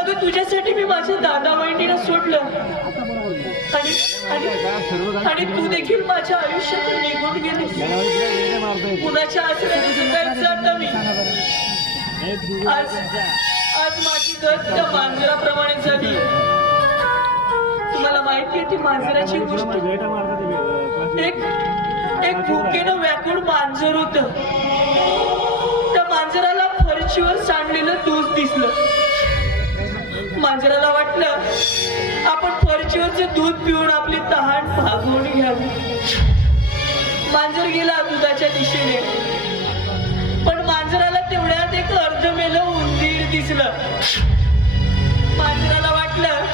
अगं तुझ्यासाठी मी माझ्या दादा बहिणीला सोडलं. आणि आणि तू देखील माझ्या आयुष्यातून निघून गेलीस. कुणाच्या आश्रयाने सुटायचं मी? आज आज माझी गत त्या मांजराप्रमाणे झाली. तुम्हाला माहिती आहे ती मांजराची गोष्ट? एक एक भुकेनं व्याकुळ मांजर होत. त्या मांजराला फरशीवर सांडलेलं दूध दिसलं. मांजराला वाटलं आपण फरशीवरचं दूध पिऊन आपली तहान भागवून घ्यावी. मांजर गेला दुधाच्या दिशेने. पण मांजराला तेवढ्यात एक अर्धमेलं उंदीर दिसलं. मांजराला वाटलं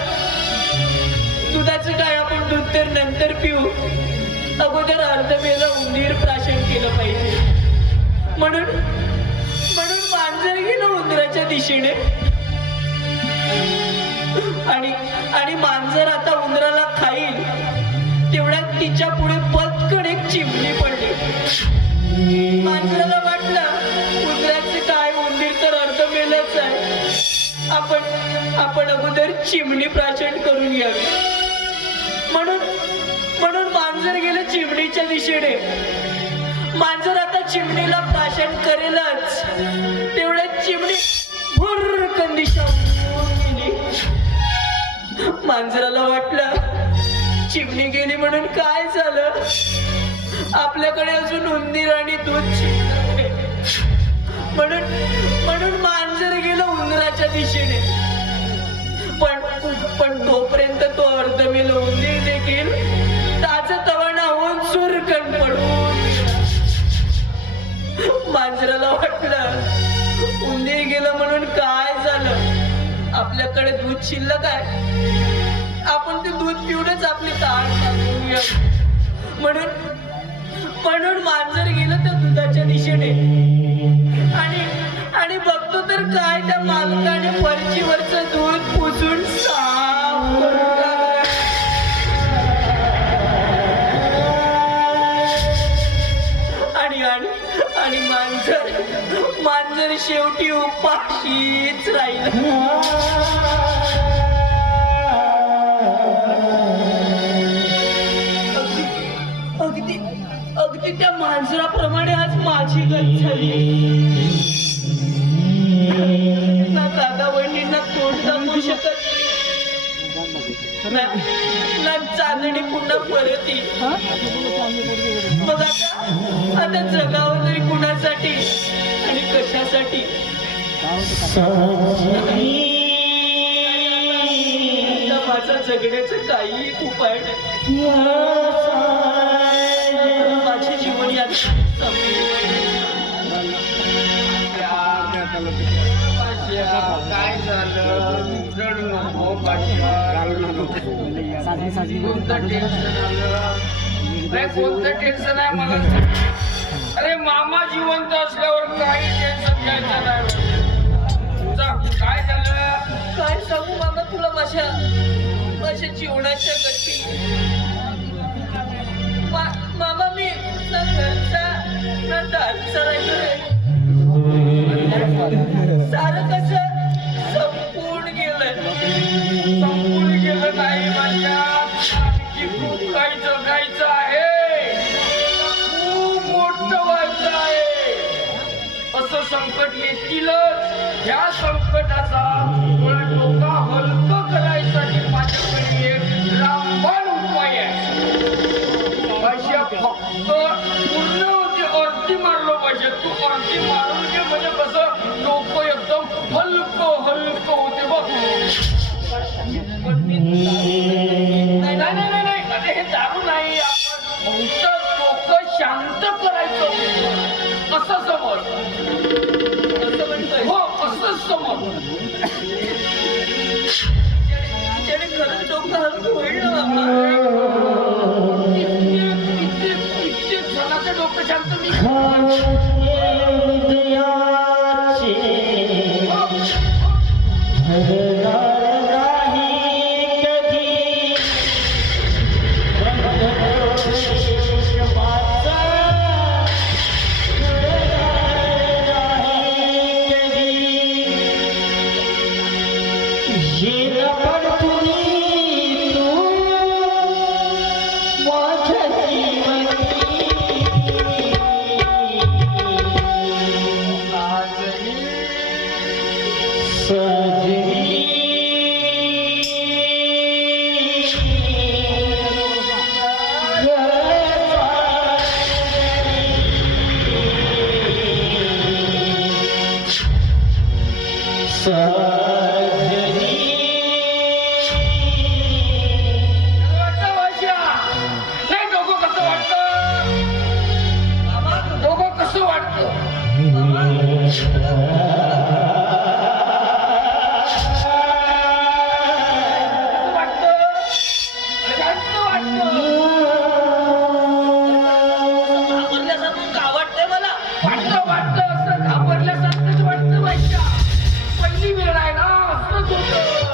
दुधाचं काय आपण दूध तर नंतर पिऊ. अगोदर अर्धमेलं उंदीर प्राशन केलं पाहिजे. म्हणून म्हणून मांजर गेलं उंदराच्या दिशेने. आणि आणि मांजर आता उंदराला खाईल. तेवढ्यात तिच्या पुढे पटकन एक चिमणी पडली. मांजराला वाटलं उंदराचे काय उंदीर तर अर्ध मेलच आहे. आपण आपण अगोदर चिमणी प्राशन करून घ्यावी. म्हणून म्हणून मांजर गेलं चिमणीच्या दिशेने. मांजर आता चिमणीला प्राशन करेलच. तेवढ्यात चिमणी भुरकन दिशा मांजराला वाटलं. चिमणी गेली म्हणून काय झालं? आपल्याकडे अजून उंदीर आणि दूध म्हणून म्हणून मांजर गेलं उंदराच्या दिशेने. पण पण तोपर्यंत तो अर्धमेल उंदीर देखील ताज तवाना होऊन सुरकण पडून मांजराला वाटलं उंदीर गेलं म्हणून काय झालं? आपल्याकडे दूध शिल्लक आहे आपण ते दूध पिऊनच आपली ताण म्हणून म्हणून मांजर गेलं त्या दुधाच्या दिशेने. आणि आणि बघतो तर काय त्या मालकाने फरशीवरचं दूध पुसून साफ करून आणि आणि आणि मांजर मांजर शेवटी उपाशीच राहिलं. दाखवू शकत ना चांदणी पुन्हा परत येईल मग आता आता जगावं तरी कुणासाठी आणि कशासाठी? माझा जगण्याचं काही उपाय नाही. झालं रडू नको कोणतं टेन्शन आलं नाही कोणतं टेन्शन आहे मला? अरे मामा जिवंत असल्यावर काही टेन्शन घ्यायचं नाही जा, काय झालं? काय सांगू मामा तुला माझ्या माझ्या जीवनाच्या गती. मा- मामा मी ना घरचा ना दारचा सारं कसं संकट येतीलच. या संकटाचा one of them. gira para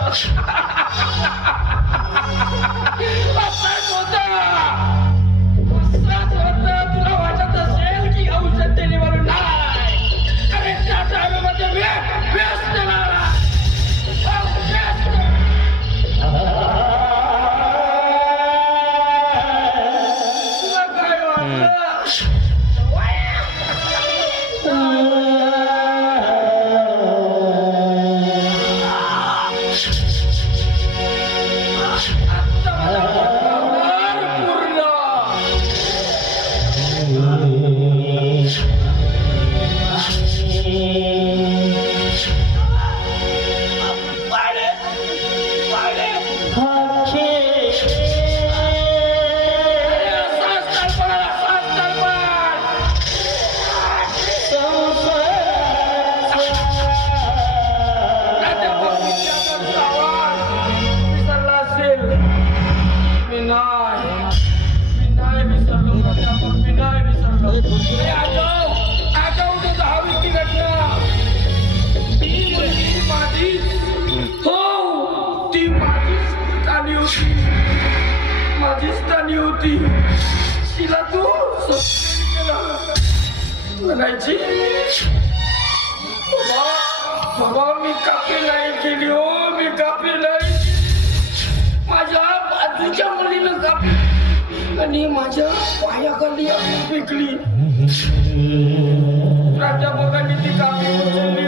Até स्थानी होती. माझी स्थानी होती. तिला तू म्हणायची बाबा मी कापी नाही केली हो मी कापी नाही. माझ्या बाजूच्या मुलीनं कापी आणि माझ्या पायाखाली विकली प्राध्यापकांनी ती कापी